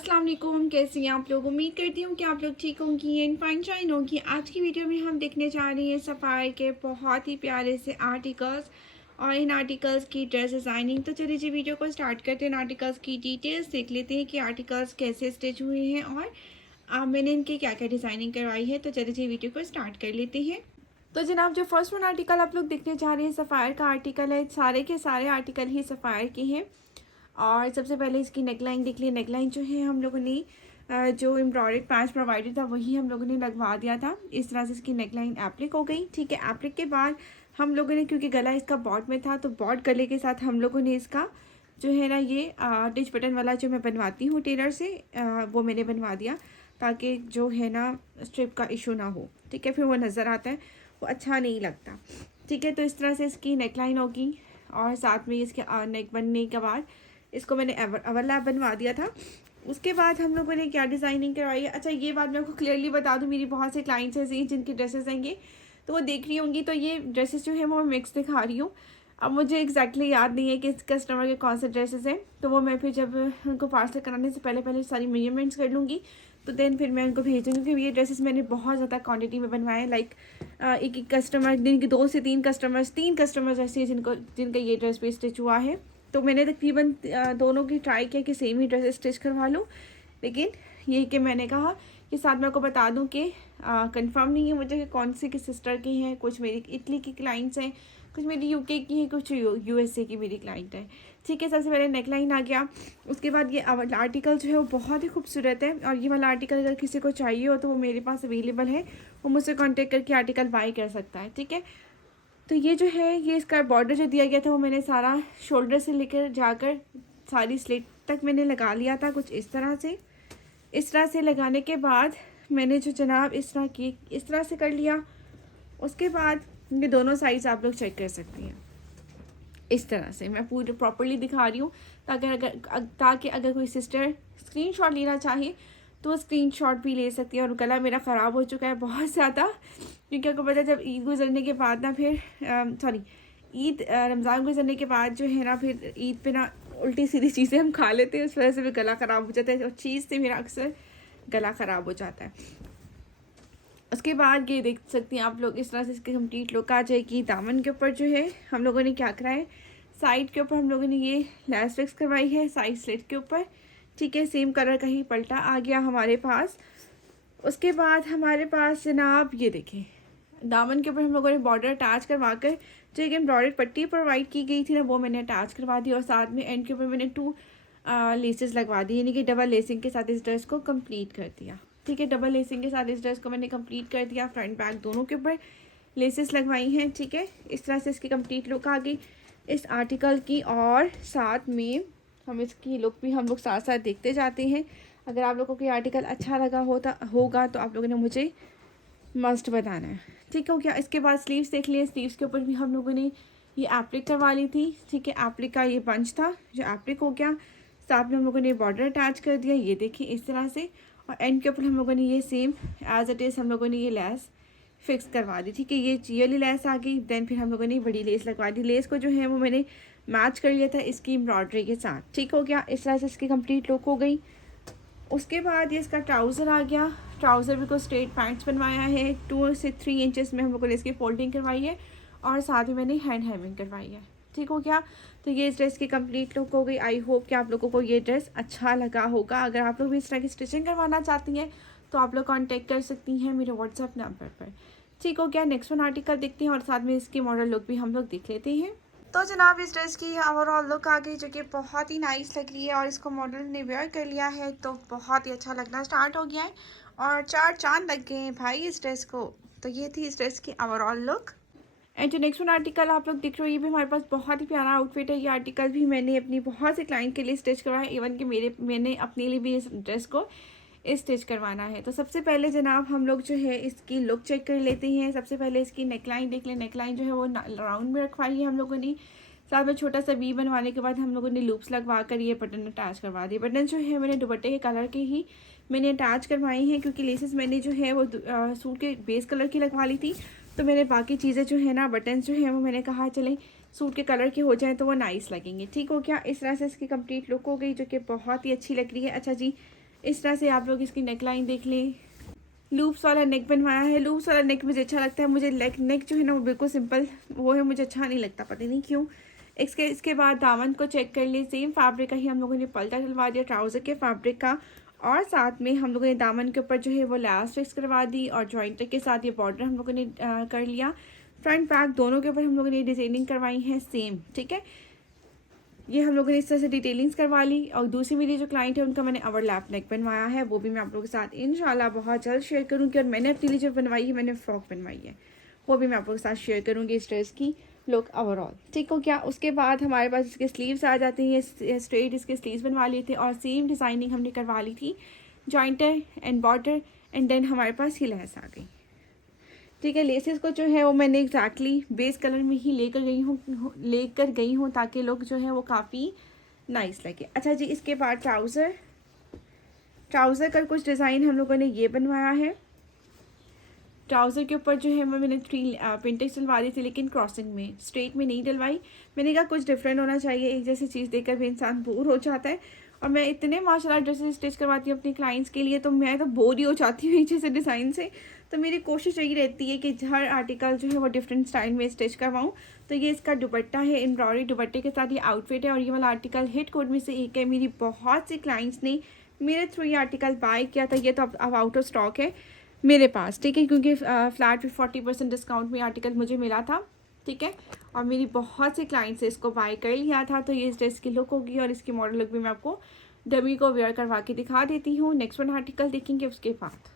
अस्सलाम वालेकुम, कैसी हैं आप लोग। उम्मीद करती हूँ कि आप लोग ठीक होंगी एंड फाइन शाइन होंगी। आज की वीडियो में हम देखने जा रहे हैं सफ़ायर के बहुत ही प्यारे से आर्टिकल्स और इन आर्टिकल्स की ड्रेस डिज़ाइनिंग। तो चलिए जी वीडियो को स्टार्ट करते हैं। आर्टिकल्स की डिटेल्स देख लेते हैं कि आर्टिकल्स कैसे स्टिच हुए हैं और मैंने इनकी क्या क्या डिज़ाइनिंग करवाई है। तो चलिए जी वीडियो को स्टार्ट कर लेते हैं। तो जनाब जो फर्स्ट वन आर्टिकल आप लोग देखने जा रहे हैं सफ़ायर का आर्टिकल है। सारे के सारे आर्टिकल ही सफ़ायर के हैं। और सबसे पहले इसकी नेकलाइन देख ली। नेकलाइन जो है हम लोगों ने जो एम्ब्रॉयडर्ड पैच प्रोवाइडेड था वही हम लोगों ने लगवा दिया था। इस तरह से इसकी नेकलाइन एप्लिक हो गई। ठीक है, एप्लिक के बाद हम लोगों ने, क्योंकि गला इसका बॉट में था, तो बॉट गले के साथ हम लोगों ने इसका जो है ना ये टिच बटन वाला जो मैं बनवाती हूँ टेलर से, वो मैंने बनवा दिया ताकि जो है ना स्ट्रिप का इशू ना हो। ठीक है, फिर वो नज़र आता है, वो अच्छा नहीं लगता। ठीक है, तो इस तरह से इसकी नेकलाइन होगी और साथ में इसके नेक बनने के बाद इसको मैंने ओवरलैप बनवा दिया था। उसके बाद हम लोगों ने क्या डिज़ाइनिंग करवाई है। अच्छा, ये बात मैं आपको क्लियरली बता दूँ, मेरी बहुत से क्लाइंट्स ऐसे हैं जिनकी ड्रेसेस आएंगे तो वो देख रही होंगी, तो ये ड्रेसेस जो है वो मिक्स दिखा रही हूँ। अब मुझे एग्जैक्टली याद नहीं है कि कस्टमर के कौन से ड्रेसेस हैं, तो वो मैं फिर जब उनको पार्सल कराने से पहले पहले सारी मेजरमेंट्स कर लूँगी, तो देन फिर मैं उनको भेज दूँगी। क्योंकि ये ड्रेसेस मैंने बहुत ज़्यादा क्वांटिटी में बनवाए हैं। लाइक एक एक कस्टमर, दिन के 2 से 3 कस्टमर्स, 3 कस्टमर्स ऐसे हैं जिनका ये ड्रेस भी स्टिच हुआ है। तो मैंने तकरीबन दोनों की ट्राई किया कि सेम ही ड्रेस स्टिच करवा लूँ, लेकिन ये कि मैंने कहा कि साथ में आपको बता दूं कि कंफर्म नहीं है मुझे कि कौन सी किस सिस्टर की हैं। कुछ मेरी इटली की क्लाइंट्स हैं, कुछ मेरी यूके की हैं, कुछ यूएसए की मेरी क्लाइंट है। ठीक है, सबसे पहले नेकलाइन आ गया। उसके बाद ये आर्टिकल जो है वो बहुत ही खूबसूरत है और ये वाला आर्टिकल अगर किसी को चाहिए हो तो वो मेरे पास अवेलेबल है, वो मुझसे कॉन्टेक्ट करके आर्टिकल बाई कर सकता है। ठीक है, तो ये जो है ये इसका बॉर्डर जो दिया गया था वो मैंने सारा शोल्डर से लेकर जाकर सारी स्लिट तक मैंने लगा लिया था कुछ इस तरह से। इस तरह से लगाने के बाद मैंने जो जनाब इस तरह से कर लिया। उसके बाद ये दोनों साइड्स आप लोग चेक कर सकती हैं। इस तरह से मैं पूरी प्रॉपर्ली दिखा रही हूँ ताकि अगर कोई सिस्टर स्क्रीनशॉट लेना चाहे तो वो स्क्रीनशॉट भी ले सकती है। और गला मेरा ख़राब हो चुका है बहुत ज़्यादा, क्योंकि आपको पता है जब ईद गुजरने के बाद ना फिर ईद रमज़ान गुजरने के बाद जो है ना फिर ईद पे ना उल्टी सीधी चीज़ें हम खा लेते हैं, उस वजह से भी गला ख़राब हो जाता है और चीज़ से मेरा अक्सर गला ख़राब हो जाता है। उसके बाद ये देख सकती हैं आप लोग, इस तरह से इसकी कंप्लीट लुक आ जाएगी। दामन के ऊपर जो है हम लोगों ने क्या करा है, साइड के ऊपर हम लोगों ने ये लेस फिक्स करवाई है साइड स्लिट के ऊपर। ठीक है, सेम कलर का ही पल्टा आ गया हमारे पास। उसके बाद हमारे पास जनाब ये देखें, दामन के ऊपर हम लोगों ने बॉर्डर अटैच करवा कर जो एक एम्ब्रॉयडर्ड पट्टी प्रोवाइड की गई थी ना, वो मैंने अटैच करवा दी और साथ में एंड के ऊपर मैंने 2 लेसेस लगवा दी, यानी कि डबल लेसिंग के साथ इस ड्रेस को कंप्लीट कर दिया। ठीक है, डबल लेसिंग के साथ इस ड्रेस को मैंने कंप्लीट कर दिया। फ्रंट बैक दोनों के ऊपर लेसेस लगवाई हैं। ठीक है, इस तरह से इसकी कंप्लीट लुक आ गई इस आर्टिकल की। और साथ में हम इसकी लुक भी हम लोग साथ साथ देखते जाते हैं। अगर आप लोगों को ये आर्टिकल अच्छा लगा होगा तो आप लोगों ने मुझे मस्ट बताना है। ठीक हो गया। इसके बाद स्लीव्स देख लिए। स्लीव्स के ऊपर भी हम लोगों ने ये एप्लिक करवा ली थी। ठीक है, एप्लिक का ये बंच था जो एप्लिक हो गया। साथ में हम लोगों ने बॉर्डर अटैच कर दिया, ये देखिए इस तरह से। और एंड के ऊपर हम लोगों ने ये सेम एज इट इज़ हम लोगों ने ये लेस फिक्स करवा दी। ठीक है, ये वाली लेस आ गई। देन फिर हम लोगों ने बड़ी लेस लगवा दी। लेस को जो है वो मैंने मैच कर लिया था इसकी एम्ब्रॉयडरी के साथ। ठीक हो गया, इस तरह से इसकी कंप्लीट लुक हो गई। उसके बाद ये इसका ट्राउज़र आ गया। ट्राउज़र भी को स्ट्रेट पैंट्स बनवाया है। 2 से 3 इंचेस में हम लोगों ने इसकी फोल्डिंग करवाई है और साथ ही मैंने हैंड हेमिंग करवाई है। ठीक हो गया, तो ये इस ड्रेस की कंप्लीट लुक हो गई। आई होप कि आप लोगों को ये ड्रेस अच्छा लगा होगा। अगर आप लोग भी इस तरह की स्टिचिंग करवाना चाहती हैं तो आप लोग कॉन्टेक्ट कर सकती हैं मेरे व्हाट्सएप नंबर पर। ठीक हो गया, नेक्स्ट वन आर्टिकल देखते हैं और साथ में इसकी मॉडल लुक भी हम लोग देख लेते हैं। तो जनाब इस ड्रेस की ओवरऑल लुक आ गई जो कि बहुत ही नाइस लग रही है और इसको मॉडल ने वेयर कर लिया है तो बहुत ही अच्छा लगना स्टार्ट हो गया है और 4 चांद लग गए हैं भाई इस ड्रेस को। तो ये थी इस ड्रेस की ओवरऑल लुक। एंड जो नेक्स्ट वन आर्टिकल आप लोग देख रहे हो ये भी हमारे पास बहुत ही प्यारा आउटफिट है। ये आर्टिकल भी मैंने अपनी बहुत से क्लाइंट के लिए स्टिच करवाया है, इवन कि मैंने अपने लिए भी इस ड्रेस को स्टिच करवाना है। तो सबसे पहले जनाब हम लोग जो है इसकी लुक चेक कर लेते हैं। सबसे पहले इसकी नेकलाइन देख लें। नेकलाइन जो है वो राउंड में रखवाई है हम लोगों ने। साथ में छोटा सा वी बनवाने के बाद हम लोगों ने लूप्स लगवा कर ये बटन अटैच करवा दिए। बटन जो है मैंने दुपट्टे के कलर के ही मैंने अटैच करवाई हैं, क्योंकि लेसेस मैंने जो है वो सूट के बेस कलर की लगवा ली थी। तो मैंने बाकी चीज़ें जो है ना बटन जो है वो मैंने कहा चलें सूट के कलर के हो जाएं तो वो नाइस लगेंगे। ठीक हो गया, इस तरह से इसकी कंप्लीट लुक हो गई जो कि बहुत ही अच्छी लग रही है। अच्छा जी, इस तरह से आप लोग इसकी नेक लाइन देख लें। लूप्स वाला नेक बनवाया है। लूप्स वाला नेक मुझे अच्छा लगता है। मुझे नेक जो है ना वो बिल्कुल सिंपल वो है, मुझे अच्छा नहीं लगता, पता नहीं क्यों। इसके बाद दामन को चेक कर लिए। सेम फैब्रिक का ही हम लोगों ने पल्टा डलवा दिया ट्राउज़र के फैब्रिक का, और साथ में हम लोगों ने दामन के ऊपर जो है वो लैस फिक्स करवा दी, और जॉइंटर के साथ ये बॉर्डर हम लोगों ने कर लिया। फ्रंट बैक दोनों के ऊपर हम लोगों ने डिज़ाइनिंग करवाई है सेम, ठीक है। ये हम लोगों ने इस तरह से डिटेलिंग्स करवा ली। और दूसरी मेरी जो क्लाइंट है उनका मैंने ओवरलैप नेक बनवाया है, वो भी मैं आप लोगों के साथ इंशाल्लाह बहुत जल्द शेयर करूँगी। और मैंने अपनी लिए जो बनवाई है, मैंने फ्रॉक बनवाई है, वो भी मैं आप लोगों के साथ शेयर करूँगी इस ड्रेस की लुक ओवरऑल, ठीक हो क्या। उसके बाद हमारे पास इसके स्लीव्स आ जाते हैं। स्ट्रेट इसके स्लीव्स बनवा लिए थे और सेम डिज़ाइनिंग हमने करवा ली थी, jointer and border, and then हमारे पास ये लहस आ गई, ठीक है। लेसेस को जो है वो मैंने एग्जैक्टली बेस कलर में ही लेकर गई हूँ ताकि लोग जो है वो काफ़ी नाइस लगे। अच्छा जी, इसके बाद ट्राउज़र का कुछ डिज़ाइन हम लोगों ने ये बनवाया है। ट्राउज़र के ऊपर जो है मैंने 3 पिंटेक्स डलवा दी थी, लेकिन क्रॉसिंग में, स्ट्रेट में नहीं डलवाई। मैंने कहा कुछ डिफरेंट होना चाहिए, एक जैसी चीज़ देखकर भी इंसान बोर हो जाता है। और मैं इतने माशाल्लाह ड्रेसेस स्टिच करवाती हूँ अपनी क्लाइंट्स के लिए, तो मैं तो बोर ही हो जाती हूँ एक जैसे डिज़ाइन से। तो मेरी कोशिश यही रहती है कि हर आर्टिकल जो है वो डिफरेंट स्टाइल में स्टिच करवाऊँ। तो ये इसका दुपट्टा है, एम्ब्रॉयडरी दुपट्टे के साथ ये आउटफिट है। और ये वाला आर्टिकल हिट कोड में से एक है। मेरी बहुत सी क्लाइंट्स ने मेरे थ्रू ये आर्टिकल बाय किया था। ये तो अब आउट ऑफ स्टॉक है मेरे पास, ठीक है, क्योंकि फ्लैट 40% डिस्काउंट में आर्टिकल मुझे मिला था, ठीक है। और मेरी बहुत से क्लाइंट्स से इसको बाय कर लिया था। तो ये इस ड्रेस की लुक होगी, और इसकी मॉडल लुक भी मैं आपको डमी को वेयर करवा के दिखा देती हूँ। नेक्स्ट वन आर्टिकल देखेंगे उसके बाद।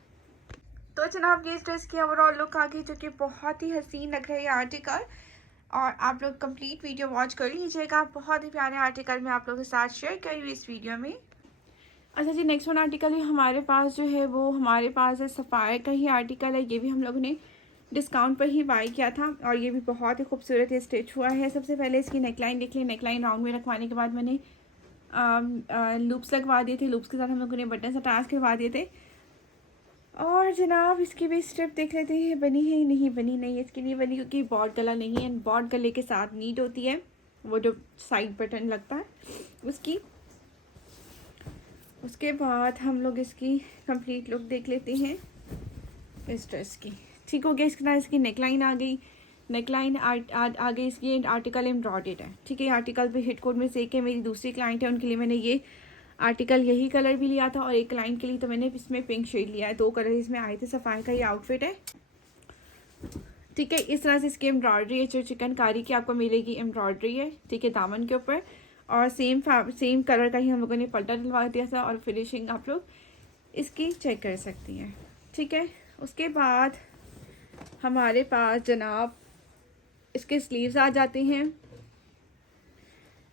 तो जनाब ये इस ड्रेस की ओवरऑल लुक आ गई, जो कि बहुत ही हसीन लग रहा है ये आर्टिकल। और आप लोग कंप्लीट वीडियो वॉच कर लीजिएगा। बहुत ही प्यारे आर्टिकल मैं आप लोगों के साथ शेयर करी हुई इस वीडियो में। अच्छा जी, नेक्स्ट वन आर्टिकल हमारे पास जो है वो हमारे पास है सफ़ायर का ही आर्टिकल है। ये भी हम लोगों ने डिस्काउंट पर ही बाय किया था, और ये भी बहुत ही खूबसूरत स्टिच हुआ है। सबसे पहले इसकी नेकलाइन देख लें। नेकलाइन राउंड में रखवाने के बाद मैंने लूप्स लगवा दिए थे। लूप्स के साथ हम लोगों ने बटन अटैच करवा दिए थे। और जनाब इसकी भी स्ट्रिप देख लेते हैं, बनी है नहीं, बनी नहीं है। इसके लिए बनी क्योंकि बॉड गला नहीं है। बॉड गले के साथ नीट होती है वो जो साइड बटन लगता है उसकी। उसके बाद हम लोग इसकी कंप्लीट लुक देख लेते हैं इस ड्रेस की, ठीक हो गया। इसके साथ इसकी नेकलाइन आ गई। नेकलाइन आ गई इसकी। आर्टिकल एम्ब्रॉयडर्ड है, ठीक है। आर्टिकल पे हिट कोड में से एक है। मेरी दूसरी क्लाइंट है, उनके लिए मैंने ये आर्टिकल यही कलर भी लिया था, और एक क्लाइंट के लिए तो मैंने इसमें पिंक शेड लिया है। 2 कलर इसमें आए थे। सफ़ायर का ये आउटफिट है, ठीक है। इस तरह से इसकी एम्ब्रॉयडरी है, जो चिकनकारी की आपको मिलेगी एम्ब्रॉयडरी है, ठीक है, दामन के ऊपर। और सेम कलर का ही हम लोगों ने पल्टा डलवा दिया था, और फिनिशिंग आप लोग इसकी चेक कर सकती हैं, ठीक है। उसके बाद हमारे पास जनाब इसके स्लीव्स आ जाते हैं।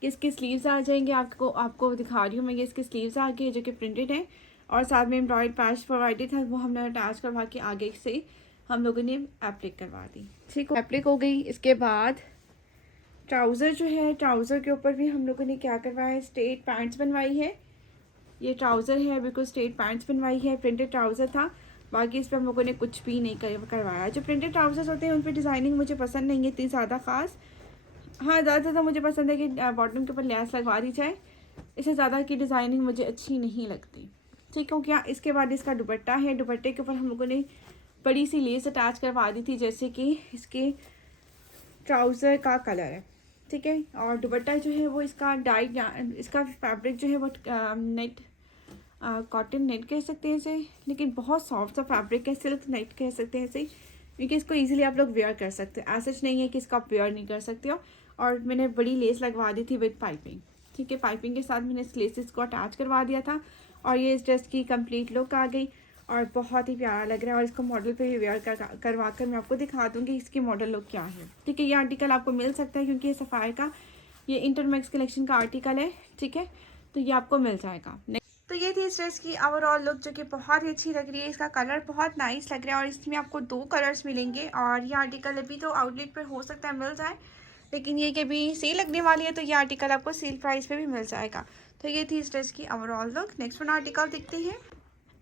इसके स्लीव्स आ जाएंगे, आपको दिखा रही हूँ मैं। ये इसके स्लीव्स आ गए जो कि प्रिंटेड है, और साथ में एम्ब्रॉयड पैच प्रोवाइडेड था, वो हमने अटैच करवा के आगे से हम लोगों ने एप्लिक करवा दी, ठीक है। एप्लिक हो गई। इसके बाद ट्राउज़र जो है, ट्राउज़र के ऊपर भी हम लोगों ने क्या करवाया है, स्ट्रेट पैंट्स बनवाई है। ये ट्राउज़र है, बिल्कुल स्ट्रेट पैंट्स बनवाई है। प्रिंटेड ट्राउज़र था, बाकी इस पर हम लोगों ने कुछ भी नहीं करवाया। जो प्रिंटेड ट्राउज़र्स होते हैं उन पर डिज़ाइनिंग मुझे पसंद नहीं है इतनी ज़्यादा ख़ास। हाँ, ज़्यादा मुझे पसंद है कि बॉटम के ऊपर लेस लगवा दी जाए, इससे ज़्यादा की डिज़ाइनिंग मुझे अच्छी नहीं लगती, ठीक हो क्या। इसके बाद इसका दुपट्टा है। दुपट्टे के ऊपर हम लोगों ने बड़ी सी लेस अटैच करवा दी थी, जैसे कि इसके ट्राउज़र का कलर है, ठीक है। और दुपट्टा जो है वो इसका इसका फैब्रिक जो है वो नेट कॉटन नेट कह सकते हैं इसे, लेकिन बहुत सॉफ्ट सा फैब्रिक है। सिल्क नेट कह सकते हैं इसे, क्योंकि इसको इजीली आप लोग वेयर कर सकते हो। ऐसा नहीं है कि इसको आप वेयर नहीं कर सकते हो। और मैंने बड़ी लेस लगवा दी थी विद पाइपिंग, ठीक है। पाइपिंग के साथ मैंने इस लेसेस को अटैच करवा दिया था, और ये इस ड्रेस की कंप्लीट लुक आ गई, और बहुत ही प्यारा लग रहा है। और इसको मॉडल पे भी वेयर करवा कर मैं आपको दिखा दूँगी इसकी मॉडल लुक क्या है, ठीक है। ये आर्टिकल आपको मिल सकता है, क्योंकि ये सफ़ायर का ये इंटरमैक्स कलेक्शन का आर्टिकल है, ठीक है। तो ये आपको मिल जाएगा। तो ये थी इस ड्रेस की ओवरऑल लुक, जो कि बहुत ही अच्छी लग रही है। इसका कलर बहुत नाइस लग रहा है, और इसमें आपको 2 कलर्स मिलेंगे। और ये आर्टिकल अभी तो आउटलेट पर हो सकता है मिल जाए, लेकिन ये कि अभी सेल लगने वाली है, तो ये आर्टिकल आपको सेल प्राइस पे भी मिल जाएगा। तो ये थी इस ड्रेस की overall look. Next one article देखते हैं।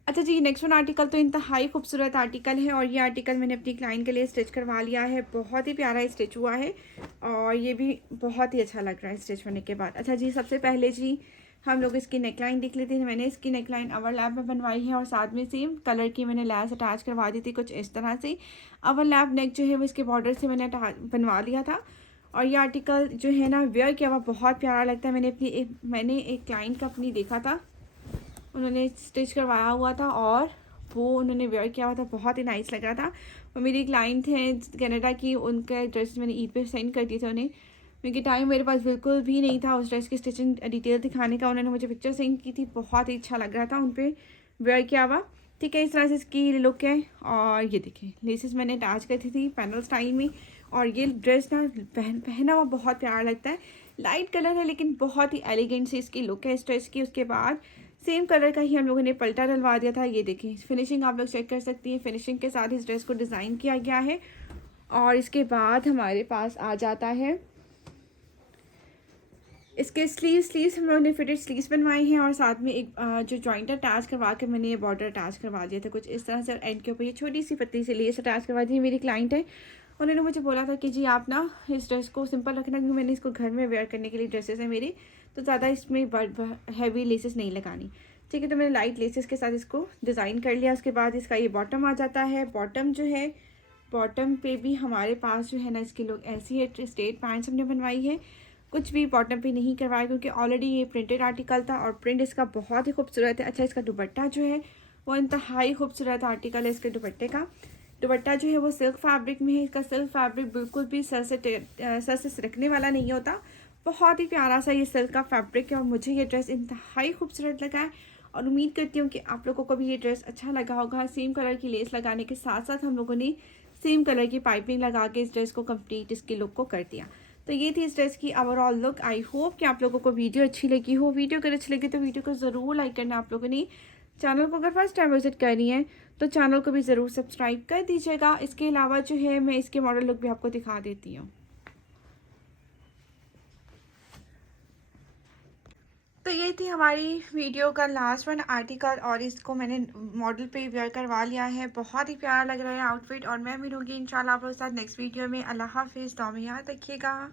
अच्छा जी, नेक्स्ट वन आर्टिकल तो इंतहाई खूबसूरत आर्टिकल है, और ये आर्टिकल मैंने अपनी क्लाइंट के लिए स्टिच करवा लिया है। बहुत ही प्यारा स्टिच हुआ है, और ये भी बहुत ही अच्छा लग रहा है स्टिच होने के बाद। अच्छा जी, सबसे पहले जी हम लोग इसकी नेकलाइन देख लेते हैं। मैंने इसकी नेकलाइन ओवरलैप में बनवाई है और साथ में सेम कलर की मैंने लैस अटैच करवा दी थी कुछ इस तरह से। ओवरलैप नेक जो है वो इसके बॉर्डर से मैंने बनवा लिया था। और ये आर्टिकल जो है ना वेयर किया हुआ बहुत प्यारा लगता है। मैंने एक क्लाइंट का अपनी देखा था, उन्होंने स्टिच करवाया हुआ था और वो उन्होंने वेयर किया हुआ था, बहुत ही नाइस लग रहा था। और मेरी क्लाइंट हैं कनाडा की, उनका ड्रेस मैंने ईद पे सेंड कर दिए थे उन्हें, क्योंकि टाइम मेरे पास बिल्कुल भी नहीं था उस ड्रेस की स्टिचिंग डिटेल दिखाने का। उन्होंने मुझे पिक्चर सेंड की थी, बहुत ही अच्छा लग रहा था उन पर वेयर किया हुआ। ठीक है, इस तरह से इसकी लुक है। और ये देखिए लेसेस मैंने अटैच कर दी थी पैनल स्टाइल में। और ये ड्रेस ना पहना हुआ बहुत प्यारा लगता है। लाइट कलर है लेकिन बहुत ही एलिगेंट सी इसकी लुक है इस ड्रेस की। उसके बाद सेम कलर का ही हम लोगों ने पल्टा डलवा दिया था। ये देखें फिनिशिंग आप लोग चेक कर सकती हैं, फिनिशिंग के साथ इस ड्रेस को डिज़ाइन किया गया है। और इसके बाद हमारे पास आ जाता है इसके स्लीव्स हम लोगों ने फिटेड स्लीव्स बनवाई हैं और साथ में एक जो जॉइंट अटैच करवा के मैंने ये बॉर्डर अटैच करवा दिया था कुछ इस तरह से। और एंड के ऊपर ये छोटी सी पतली सी लेस अटैच करवा दी। मेरी क्लाइंट है, उन्होंने मुझे बोला था कि जी आप ना इस ड्रेस को सिंपल रखना, क्योंकि मैंने इसको घर में वेयर करने के लिए ड्रेसेस हैं मेरी, तो ज़्यादा इसमें हैवी लेसेस नहीं लगानी। ठीक है, तो मैंने लाइट लेसेस के साथ इसको डिज़ाइन कर लिया। उसके बाद इसका ये बॉटम आ जाता है। बॉटम जो है, बॉटम पे भी हमारे पास जो है ना इसकी लोग ऐसी है स्ट्रेट पैंट्स हमने बनवाई है, कुछ भी बॉटम पे नहीं करवाया क्योंकि ऑलरेडी ये प्रिंटेड आर्टिकल था और प्रिंट इसका बहुत ही खूबसूरत है। अच्छा, इसका दुपट्टा जो है वो इंतहाई खूबसूरत आर्टिकल है। इसके दुपट्टे का दुपट्टा जो है वो सिल्क फैब्रिक में है। इसका सिल्क फैब्रिक बिल्कुल भी सर से सिरकने वाला नहीं होता, बहुत ही प्यारा सा ये सिल्क का फैब्रिक है। और मुझे ये ड्रेस इंतहाई खूबसूरत लगा है और उम्मीद करती हूँ कि आप लोगों को भी ये ड्रेस अच्छा लगा होगा। सेम कलर की लेस लगाने के साथ साथ हम लोगों ने सेम कलर की पाइपिंग लगा के इस ड्रेस को कंप्लीट इसकी लुक को कर दिया। तो ये थी इस ड्रेस की ओवरऑल लुक। आई होप कि आप लोगों को वीडियो अच्छी लगी हो। वीडियो अगर अच्छी लगी तो वीडियो को ज़रूर लाइक करना आप लोगों ने। चैनल को अगर फर्स्ट टाइम विजिट कर रही हैं तो चैनल को भी ज़रूर सब्सक्राइब कर दीजिएगा। इसके अलावा जो है मैं इसके मॉडल लुक भी आपको दिखा देती हूँ। तो ये थी हमारी वीडियो का लास्ट वन आर्टिकल और इसको मैंने मॉडल पे वेयर करवा लिया है। बहुत ही प्यारा लग रहा है आउटफिट और मैं मिलूंगी इंशाल्लाह आप लोगों के साथ नेक्स्ट वीडियो में। अल्लाह हाफिज़, दुआ में याद रखिएगा।